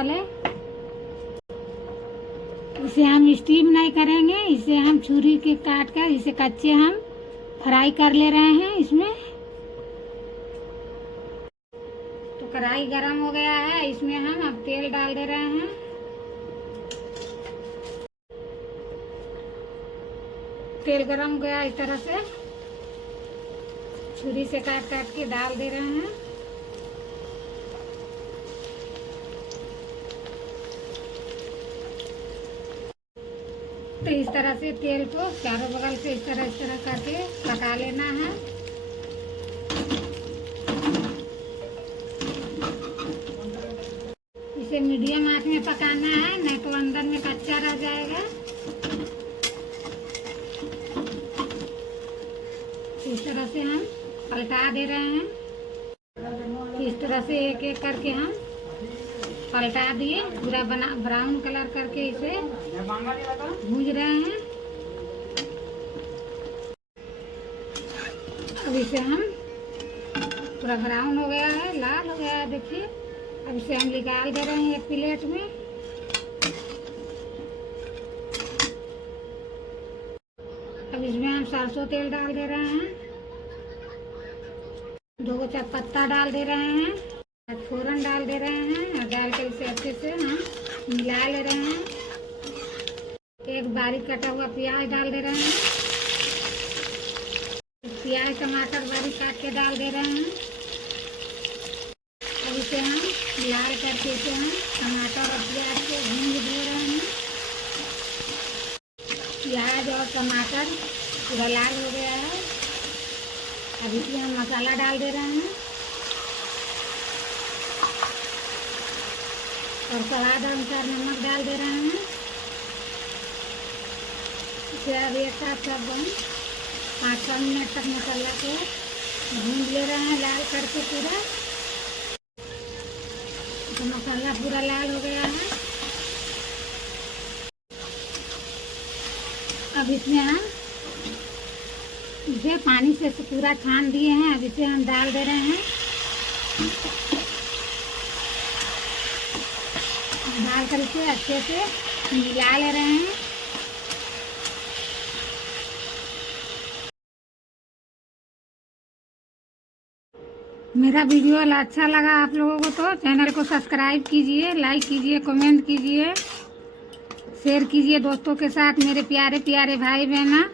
पहले इसे हम स्टीम नहीं करेंगे, इसे हम छुरी के काट कर इसे कच्चे हम फ्राई कर ले रहे हैं इसमें। तो कढ़ाई गरम हो गया है, इसमें हम अब तेल डाल दे रहे हैं। तेल गरम हो गया, इस तरह से छुरी से काट काट के डाल दे रहे हैं। तो इस तरह से तेल को चारों बगल से इस तरह करके पका लेना है। इसे मीडियम आंच में पकाना है, नहीं तो अंदर में कच्चा रह जाएगा। इस तरह से हम पलटा दे रहे हैं। इस तरह से एक एक करके हम पलटा दिए, पूरा ब्राउन कलर करके इसे भूंज रहे हैं। अब इसे हम पूरा ब्राउन हो गया है, लाल हो गया है, देखिए। अब इसे हम निकाल दे रहे हैं एक प्लेट में। अब इसमें हम सरसों तेल डाल दे रहे हैं, 2 तेजपत्ता डाल दे रहे हैं, फोरन डाल दे रहे हैं और डाल के इसे अच्छे से हम मिला ले रहे हैं। एक बारीक कटा हुआ प्याज डाल दे रहे हैं, प्याज टमाटर बारीक काट के डाल दे रहे हैं। अब इसे हम लाल करके इसे हम टमाटर और प्याज को भून दे रहे हैं। प्याज और टमाटर पूरा लाल हो गया है। अब इसमें हम मसाला डाल दे रहे हैं और स्वाद अनुसार नमक डाल दे रहे हैं। इसे अब एक साथ सब हम 5-6 मिनट तक मसाला को भून ले रहे हैं लाल करके पूरा। तो मसाला पूरा लाल हो गया है। अब इसमें हम इसे पानी से पूरा छान दिए हैं। अब इसे हम डाल दे रहे हैं, डाल कर इसे अच्छे से मिला ले रहे हैं। मेरा वीडियो अच्छा लगा आप लोगों को तो चैनल को सब्सक्राइब कीजिए, लाइक कीजिए, कमेंट कीजिए, शेयर कीजिए दोस्तों के साथ, मेरे प्यारे प्यारे भाई बहना।